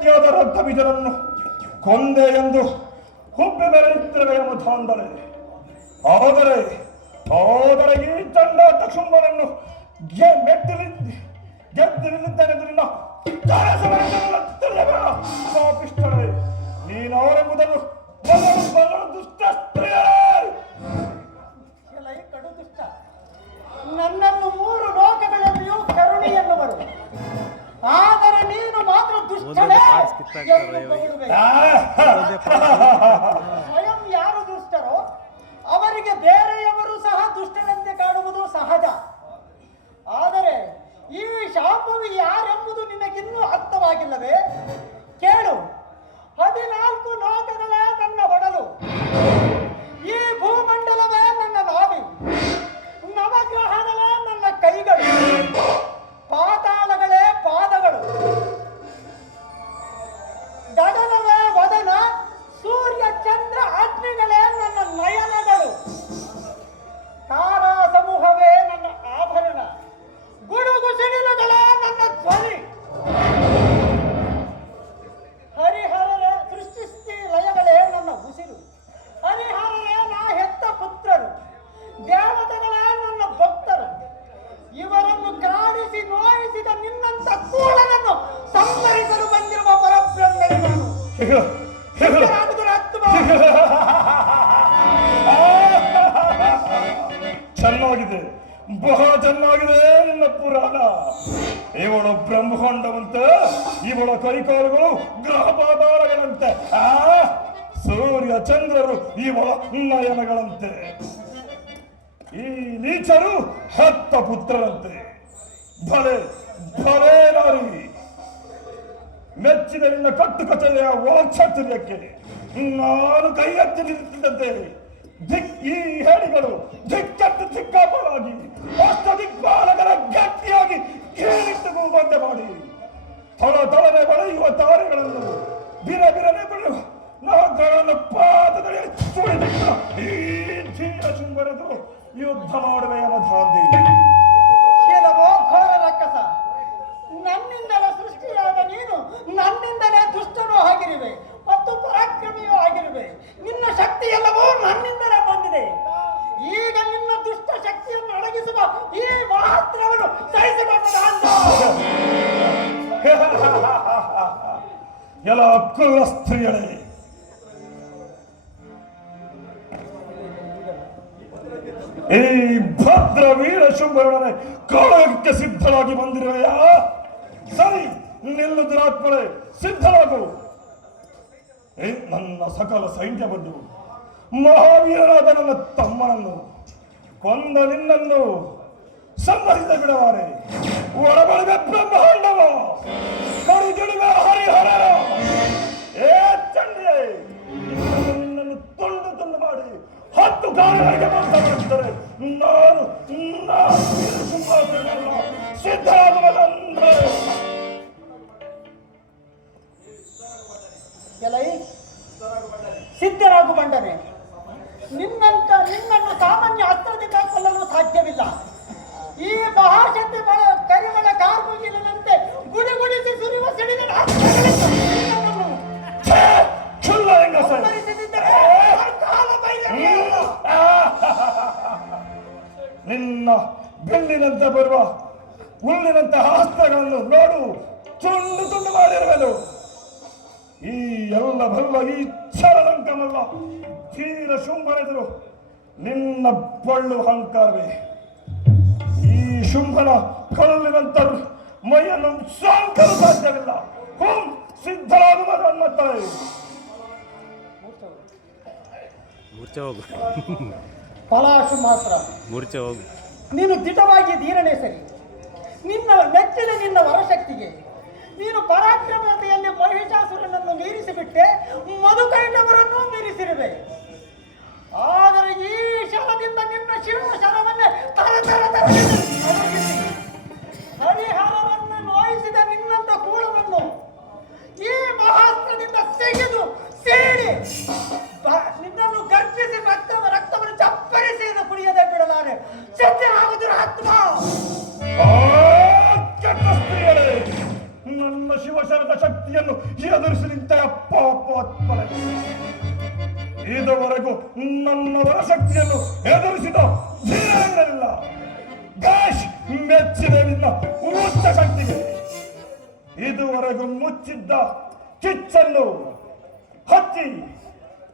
ಶಕ್ತಿಯಾದ ರಕ್ತ ಕೊಂದೆ ಎಂದು ಹುಬ್ಬಿ ಬೆಳೆಯುತ್ತಿರುವ ಧಾಂದರೆ ಆದರೆ ಆದರೆ ಈ ಚಂಡಾಟ ಶುಂಭನನ್ನು ಗೆ ಮೆಟ್ಟಿಲಿ ಗೆದ್ದು ನಿಲ್ಲಿದ್ದೇನೆಂದು ನಿನ್ನ ಪಾಪಿಷ್ಟಳೆ ನೀನವರೆಂಬುದನ್ನು ಬಲ್ಲರು ಬಲ್ಲರು ದುಷ್ಟ ಸ್ತ್ರೀಯೇ ಸ್ವಯಂ ಯಾರು ದುಷ್ಟರೋ ಅವರಿಗೆ ಬೇರೆಯವರು ಸಹ ದುಷ್ಟರಂತೆ ಕಾಣುವುದು ಸಹಜ. ಆದರೆ ಈ ಶಾಪವು ಯಾರೆಂಬುದು ನಿನಗಿನ್ನೂ ಅರ್ಥವಾಗಿಲ್ಲವೇ? ಕೇಳು. ಹದಿನಾಲ್ಕು ಲೋಕಗಳೇ ನನ್ನ ಒಡಲು. ಚೆನ್ನಾಗಿದೆ. ಬಹಳ ಚೆನ್ನಾಗಿದೆ ನನ್ನ ಪುರಾಣ. ಇವಳು ಬ್ರಹ್ಮಾಂಡವಂತೆ ಇವಳ ಕೈಕಾಲುಗಳು ಗ್ರಹಪಾದಾರಗಳಂತೆ. ಆ, ಸೂರ್ಯ ಚಂದ್ರರು ಇವಳ ನಯನಗಳಂತೆ ಈ ನೀಚರು ಹತ್ತ ಪುತ್ರರಂತೆ. ಭಲೆ, ಭಲೇ ನಾರಿ. ಮೆಚ್ಚಿದ ನಿನ್ನ ಕಟ್ಟು ಕಚೇರಿಯ ವಾಕ್ಚಾತುರ್ಯಕ್ಕೆ ನಾನು ಕೈ ಎತ್ತಿ ನಿಂತಿದ್ದಂತೆ. ದಿಕ್ ಈ ಹೇಳಿಗಳು ದಿಕ್ಕಟ್ಟು ದಿಕ್ಕಾಪಲಾಗಿ ಅಷ್ಟ ದಿಕ್ಪಾಲಕರ ಗಟ್ಟಿಯಾಗಿ ಕೇಳಿಟ್ಟು ಬಂದೆ ಮಾಡಿ. ತಳ ತಳನೆ ಬೆಳೆಯುವ ತಾರೆಗಳನ್ನು ಬಿರ ಬಿರನೆ ಬೆಳೆಯುವ ನವಗ್ರಹಗಳನ್ನು ಪಾದದಲ್ಲಿ ಚೀನ ಈ ಶುಂಭರದು ಯುದ್ಧ ಮಾಡುವ ಘೋರ ರಕ್ಕಸ ನನ್ನಿಂದಲೇ ಸೃಷ್ಟಿಯಾದ ನೀನು ನನ್ನಿಂದಲೇ ದುಷ್ಟನೂ ಆಗಿರುವೆ ಮತ್ತು ಪರಾಕ್ರಮಿಯೂ ಆಗಿರುವೆ ನಿನ್ನ ಶಕ್ತಿ ಎಲ್ಲವೂ ನನ್ನಿಂದಲೇ ಬಂದಿದೆ. ಈಗ ನಿನ್ನ ದುಷ್ಟ ಶಕ್ತಿಯನ್ನು ಅಡಗಿಸುವ ಈ ಮಾತ್ರವನ್ನು ಎಲ್ಲ ಕುಲ್ಲ ಸ್ತ್ರೀಯರೇ ಈ ಭದ್ರ ವೀರ ಶುಂಭರಣನೆ ಕಾಳಕ್ಕೆ ಸಿದ್ಧರಾಗಿ ಬಂದಿರುವೆಯಾ? ಸರಿ, ನಿಲ್ಲು ದುರಾತ್ಮಳೆ ಸಿದ್ಧರಾಗು ನನ್ನ ಸಕಲ ಸೈನ್ಯ ಬಂದು ಮಹಾವೀರನಾದ ನನ್ನ ತಮ್ಮನನ್ನು ಕೊಂದ ನಿನ್ನನ್ನು ಸಂಹರಿಸ ಬಿಡವಾರೆ. ಒಳಗೊಳಗೆ ಬ್ರಹ್ಮಾಂಡವ ಕಡಿದಿಡುವೆ ಹರಿಹರ ಏ ಇನ್ನು ನಿನ್ನನ್ನು ತುಂಡು ತುಂಡು ಮಾಡಿ ಹತ್ತು ಕಾಲಗಳಿಗೆ ಬಂದ ನಾನು ನಾನು ಎಲೈ ಹಾಗೂ ಬಂಡನೆ ನಿನ್ನಂತ ನಿನ್ನನ್ನು ಸಾಮಾನ್ಯ ಅಸ್ತ್ರದಿಂದ ಕೊಲ್ಲಲು ಸಾಧ್ಯವಿಲ್ಲ. ಈ ಮಹಾಶಕ್ತಿ ಕರಿಮಳ ಕಾರ್ಮುಗಿಲಿನಂತೆ ಗುಡಿ ಗುಡಿಸಿ ಸುರಿಯುವ ಸಿಡಿದ. ನಿನ್ನ ಬೆಳ್ಳಿನಂತೆ ಬರುವ ಹುಲ್ಲಿನಂತ ಹಸ್ತಗಳನ್ನು ನೋಡು ಚುಂಡು ತುಂಡು ಮಾಡಿರುವೆನು. ಈ ಎಲ್ಲ ಬಲ್ಲ ಈ ಚರಣಂಕಮಲ್ಲ ತೀರ ಶುಂಭನೆದುರು ನಿನ್ನ ಬಳ್ಳು ಅಹಂಕಾರವೇ. ಈ ಶುಂಭನ ಕಲ್ಲಿನಂತ ಮೈಯನ್ನು ಸಾಂಕಲು ಸಾಧ್ಯವಿಲ್ಲ. ಹುಂ ಸಿದ್ಧರಾಗುವ ತಾಯಿ. ಮೂರ್ಛೆ ಹೋಗು. ಪಲಾಶು ಮಾತ್ರ. ಮೂರ್ಛೆ ಹೋಗು. ನೀನು ದಿಟವಾಗಿ ಧೀರಣೆ ಸರಿ. ನಿನ್ನ ಮೆಚ್ಚಿನ ನಿನ್ನ ವರಶಕ್ತಿಗೆ ನೀನು ಪರಾಕ್ರಮತೆಯಲ್ಲಿ ಮಹಿಷಾಸುರನನ್ನು ಮೀರಿಸಿಬಿಟ್ಟೆ ಮಧುಕೈಟವರನ್ನು ಮೀರಿಸಿರುವೆ. ಆದರೆ ಈ ಶವದಿಂದ ನಿನ್ನ ಶಿವ ಶರವನ್ನೇ ತರ ತರ ತರ ಹರಿಹರವನ್ನು ನೋಯಿಸಿದ ನಿನ್ನಂತ ಕೂಳವನ್ನು ಈ ಮಹಾಸ್ತ್ರದಿಂದ ತೆಗೆದು ಸೇರಿ ಬ- ನಿನ್ನನ್ನು ಗರ್ಜಿಸಿ ರಕ್ತ ರಕ್ತವನ್ನು ಚಪ್ಪರಿಸಿ ಕುಡಿಯದೆ ಬಿಡಲಾರೆ ಸತ್ಯನಾಗುತ್ತಿರ ಆತ್ಮ ಆ, ಕೆಟ್ಟ ನಮ್ಮ ನನ್ನ ಶಿವಶರದ ಶಕ್ತಿಯನ್ನು ಎದುರಿಸಿ ನಿಂತ ಅಪ್ಪ ಅಪ್ಪ. ಇದುವರೆಗೂ ನನ್ನ ಶಕ್ತಿಯನ್ನು ಎದುರಿಸಿದ ಧೀರನಿಲ್ಲ ಗಾಶ್ ಮೆಚ್ಚಿದ ನಿನ್ನ ಉಚ್ಚ ಶಕ್ತಿಗೆ ಇದುವರೆಗೂ ಮುಚ್ಚಿದ್ದ ಕಿಚ್ಚನ್ನು ಹಚ್ಚಿ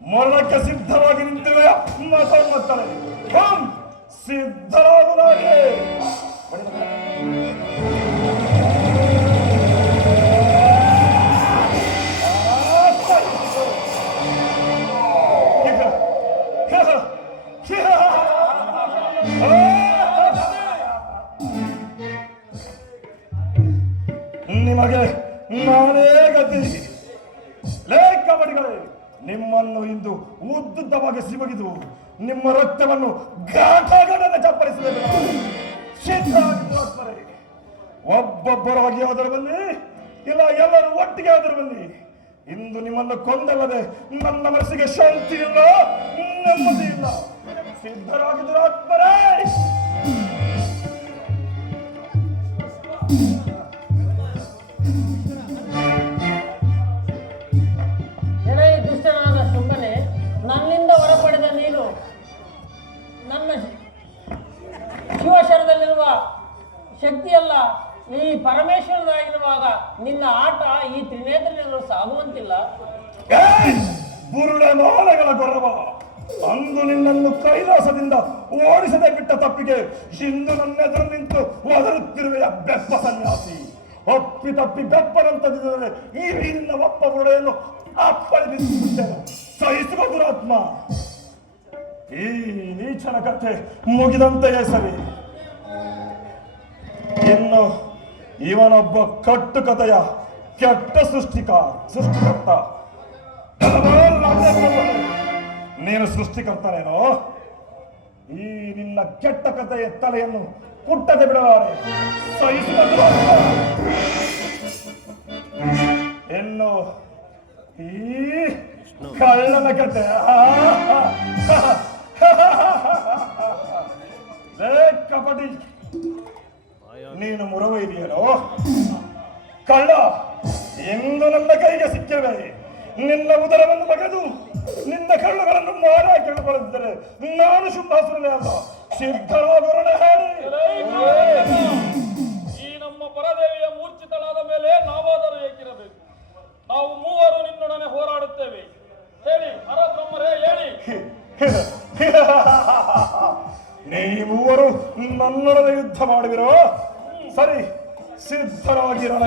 ಮರಣಕ್ಕೆ ಸಿದ್ಧವಾಗಿ ನಿಂತಿವೆ ಮತ್ತೆ ಹಂ ನಿಮಗೆ ನಾನೇ ಗತಿ. ಲೇ ಕಬಡ್ಡಿಗಳೇ, ನಿಮ್ಮನ್ನು ಇಂದು ಉದ್ದುದ್ದವಾಗಿ ಸಿಮಗಿದು ನಿಮ್ಮ ರಕ್ತವನ್ನು ಘಾಟಗಳನ್ನು ಚಪ್ಪರಿಸಬೇಕು. ಒಬ್ಬೊಬ್ಬರಾಗಿ ಆದರೂ ಬನ್ನಿ, ಇಲ್ಲ ಎಲ್ಲರೂ ಒಟ್ಟಿಗೆ ಆದರೂ ಬನ್ನಿ. ಇಂದು ನಿಮ್ಮನ್ನು ಕೊಂದಲ್ಲದೆ ನನ್ನ ಮನಸ್ಸಿಗೆ ಶಾಂತಿ ಇಲ್ಲ, ನೆಮ್ಮದಿ ಇಲ್ಲ. ಸಿದ್ಧರಾಗಿದ್ದರು ಆತ್ಮರೇ. ಈ ಪರಮೇಶ್ವರನಾಗಿರುವಾಗ ನಿನ್ನ ಆಟ ಈ ತ್ರಿನೇತ್ರನೆಲ್ಲರೂ ಸಾಗುವಂತಿಲ್ಲ. ಬುರುಡೆ ಮಾಲೆಗಳ ಗೊರವ. ಅಂದು ನಿನ್ನನ್ನು ಕೈಲಾಸದಿಂದ ಓಡಿಸದೆ ಬಿಟ್ಟ ತಪ್ಪಿಗೆ ಇಂದು ನನ್ನೆದುರು ನಿಂತು ಒದರುತ್ತಿರುವೆಯ ಬೆಪ್ಪ ಸನ್ಯಾಸಿ. ಒಪ್ಪಿ ತಪ್ಪಿ ಬೆಪ್ಪನಂತದಿದ್ದರೆ ಈ ನಿನ್ನ ಒಪ್ಪ ಬುರುಡೆಯನ್ನು ಅಪ್ಪಳಿಸುತ್ತೆ ಸಹಿಸುವ ದುರಾತ್ಮ. ಈ ನೀಚನ ಕಥೆ ಮುಗಿದಂತೆಯೇ ಸರಿ. ಇನ್ನು ಇವನೊಬ್ಬ ಕಟ್ಟು ಕಥೆಯ, ಕೆಟ್ಟ ಸೃಷ್ಟಿಕ, ಸೃಷ್ಟಿಕರ್ತ. ನೀನು ಸೃಷ್ಟಿಕರ್ತನೇನೋ? ಈ ನಿನ್ನ ಕೆಟ್ಟ ಕಥೆಯ ತಲೆಯನ್ನು ಕುಟ್ಟದೆ ಬಿಡಲಾರೆ. ಇನ್ನು ಈ ಕಳ್ಳನ ಕತೆ ಕಪಟಿ ನೀನು ಮುರವೈದಿಯನೋ? ಕಳ್ಳ ಎಂದು ನನ್ನ ಕೈಗೆ ಸಿಕ್ಕವೆ. ನಿನ್ನ ಉದರವನ್ನು ಬಗೆದು ನಿನ್ನ ಕಳ್ಳುಗಳನ್ನು ಮಾರ ಕೇಳಿಕೊಳ್ಳುತ್ತಿದ್ದರೆ ನಾನು ಶುಭಾಸುರನೇ ಅಲ್ಲ. ಸಿದ್ಧರಾದ ಈ ನಮ್ಮ ಪರದೇವಿಯ ಮೂರ್ಛಿತಳಾದ ಮೇಲೆ ನಾವಾದರೂ ಏಕಿರಬೇಕು. ನಾವು ಮೂವರು ನಿನ್ನೊಡನೆ ಹೋರಾಡುತ್ತೇವೆ. ಹೇಳಿ ಹರಬ್ರಹ್ಮರೇ ಹೇಳಿ. ನೀವು ಮೂವರು ನನ್ನೊಡನೆ ಯುದ್ಧ ಮಾಡುವಿರೋ? ಸರಿ ಸಿದ್ಧರಾಗಿರೋಣ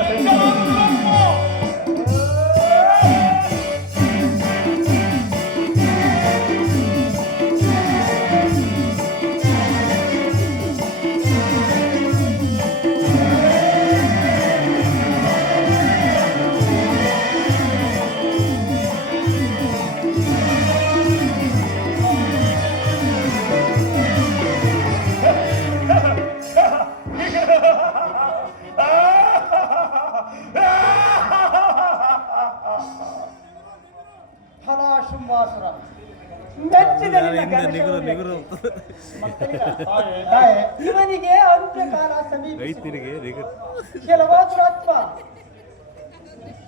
ಇವನಿಗೆ ಅಂತ್ಯಕಾಲ ಸಮೀಪ ರೈತರಿಗೆ ನಿಗುರು. ಕೆಲವಾದ್ರು ಅತ್ವ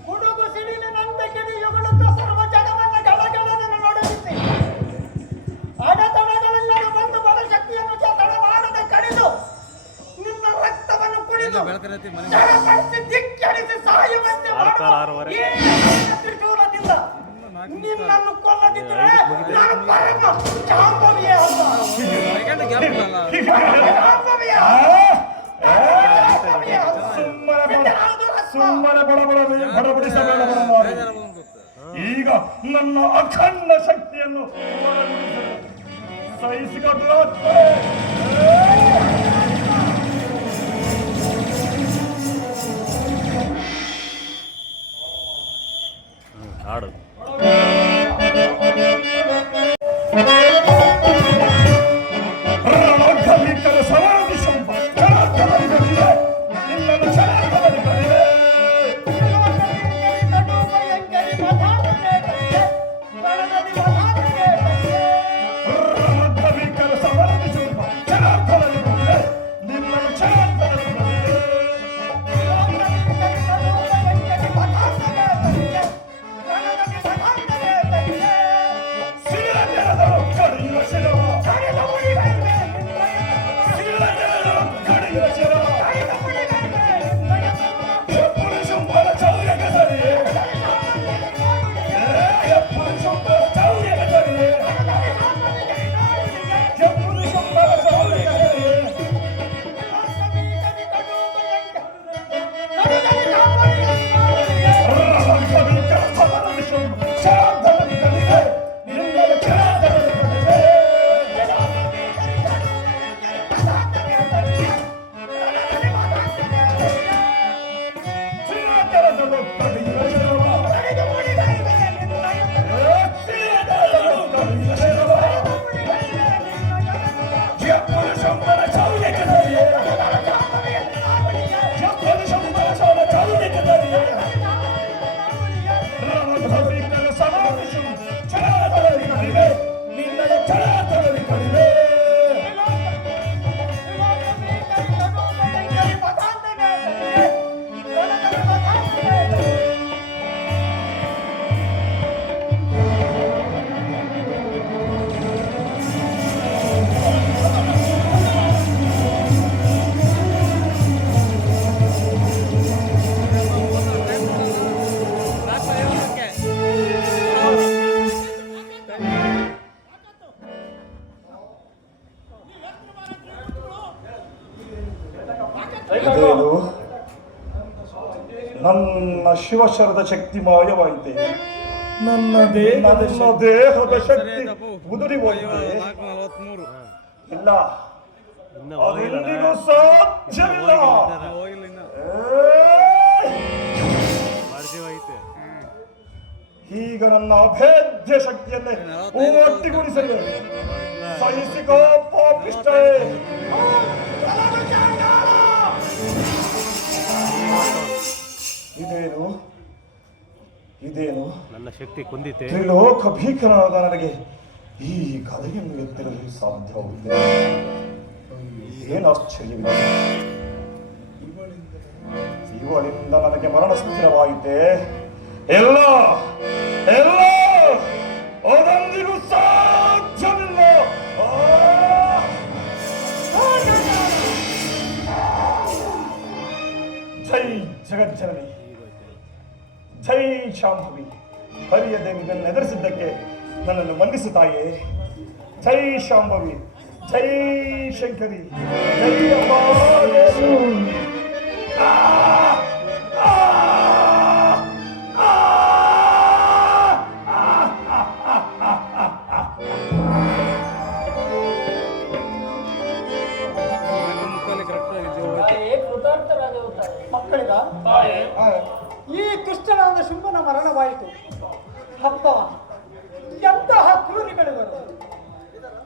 ಗುಡುಗು ಸಿಡಿಲಿನಂತೆ ಕಿಡಿಯುಗುಳುತ್ತ ಸರ್ವ ಜಗವನ್ನ ಗಳಗಳನ್ನ ನಡುಗಿಸಿ ಅಡೆತಡೆಗಳೆಲ್ಲರೂ ಬಂದು ಬಲ ಶಕ್ತಿಯನ್ನು ತಡ ಮಾಡದೆ ಕಡಿದು ನಿನ್ನ ರಕ್ತವನ್ನು ಕುಡಿದು ಜಡಪಡಿಸಿ ಧಿಕ್ಕರಿಸಿ ಸಾಯುವಂತೆ ಮಾಡುವ. ತ್ರಿಶೂಲದಿಂದ. ನಿನ್ನನ್ನು ಕೊಲ್ಲದಿದ್ದರೆ ನಾನು ಪರಮ ಜಾಂಬವಿಯೇ ಅಲ್ಲ ಜಾಂಬವಿಯೇ. ಸುಮ್ಮನೆ ಬಡ ಸುಮ್ಮನೆ ಬಡಬಡ ಬಡಬಡಿಸಬೇಡ. ಈಗ ನನ್ನ ಅಖಂಡ ಶಕ್ತಿಯನ್ನು ಹೊರಗಿಳಿಸಲು ನನ್ನ ಶಿವಶರದ ಶಕ್ತಿ ಮಾಯವಾಯಿತೆ. ನನ್ನ ದೇಹದ ದೇಹದ ಶಕ್ತಿ ಉದುರಿ ಇಲ್ಲ. ಅದೆಲ್ಲಿಗೂ ಸಾಧ್ಯವಿಲ್ಲ. ಈಗ ನನ್ನ ಅಭೇದ್ಯ ಶಕ್ತಿಯನ್ನೇ ಒಟ್ಟಿಗೂಡಿಸಲಿ. ಸಹಿಸಿಕೋ ಪಾಪಿಷ್ಟೇ ಇದೇನು ನನ್ನ ಶಕ್ತಿ ಕುಂದಿತೆ ತ್ರಿಲೋಕ ಭೀಕರನಾದ ನನಗೆ ಈ ಕಥೆಯನ್ನು ಎತ್ತಿರಲು ಸಾಧ್ಯವಾಗುತ್ತಿದೆ ಏನು ಆಶ್ಚರ್ಯವಿದೆ ಇವಳಿಂದ ನನಗೆ ಮರಣ ಸ್ಥಿರವಾಯಿತೆ ಎಲ್ಲ ಎಲ್ಲ ಅದೊಂದಿಗೂ ಸಾಧ್ಯವಿಲ್ಲ ಆ! ಜೈ ಜಗಜ್ಜನನಿ ಜೈ ಶಾಂಭವಿ. ಹರಿಯ ದೇವಿಗಳನ್ನು ಎದುರಿಸಿದ್ದಕ್ಕೆ ನನ್ನನ್ನು ಮನ್ನಿಸು ತಾಯೇ ಜೈ ಶಾಂಭವಿ. ಜೈ ಶಂಕರಿ. ಜೈ ಅಂಬಾದೇವಿ. ಮರಣವಾಯಿತು. ಹಬ್ಬವ ಎಂತಹ ಕ್ರೂರಿಗಳಿವರು?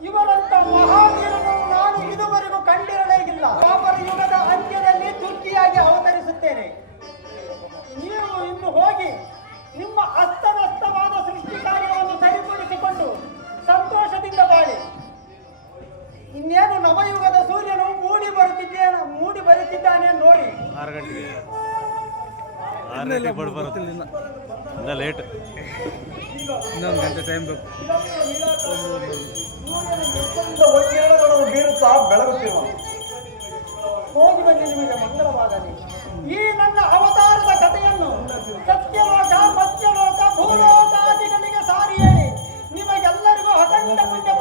ಇವರಂತ ಮಹಾವೀರನು ನಾನು ಇದುವರೆಗೂ ಕಂಡಿರಲೇ ಇಲ್ಲ. ಪಾಪರ ಯುಗದ ಅಂತ್ಯದಲ್ಲಿ ತುರ್ಕಿಯಾಗಿ ಅವತರಿಸುತ್ತೇನೆ. ನೀವು ಇನ್ನು ಹೋಗಿ ನಿಮ್ಮ ಅಸ್ತವ್ಯಸ್ತವಾದ ಸೃಷ್ಟಿ ಕಾರ್ಯವನ್ನು ಸರಿಪಡಿಸಿಕೊಂಡು ಸಂತೋಷದಿಂದ ಬಾಳಿ. ಇನ್ನೇನು ನವಯುಗದ ಸೂರ್ಯನು ಮೂಡಿ ಬರುತ್ತಿದ್ದೇನೆ ಮೂಡಿ ಬರುತ್ತಿದ್ದಾನೆ ನೋಡಿ. ಗಂಟೆಗೆ ಬಡ್ ಬರುತ್ತೆ ಇನ್ನ. ಲೇಟ್ ಇನ್ನೊಂದು ಗಂಟೆ ಟೈಮ್ ಬೇಕು. ಒಗ್ಗರಣೆಗಳು ಬೀರುತ್ತಾ ಬೆಳಗುತ್ತಿರುವ ಹೋಗಿ ಬನ್ನಿ ನಿಮಗೆ ಮಂಗಳವಾಗಲಿ ಈ ನನ್ನ ಅವತಾರದ ಕಥೆಯನ್ನು ಸತ್ಯಲೋಕ ಮತ್ಯಲೋಕ ಭೂಲೋಕಾದಿಗಳಿಗೆ ಸಾರಿ ಹೇಳಿ ನಿಮಗೆಲ್ಲರಿಗೂ ಅಖಂಡ ಪುಣ್ಯ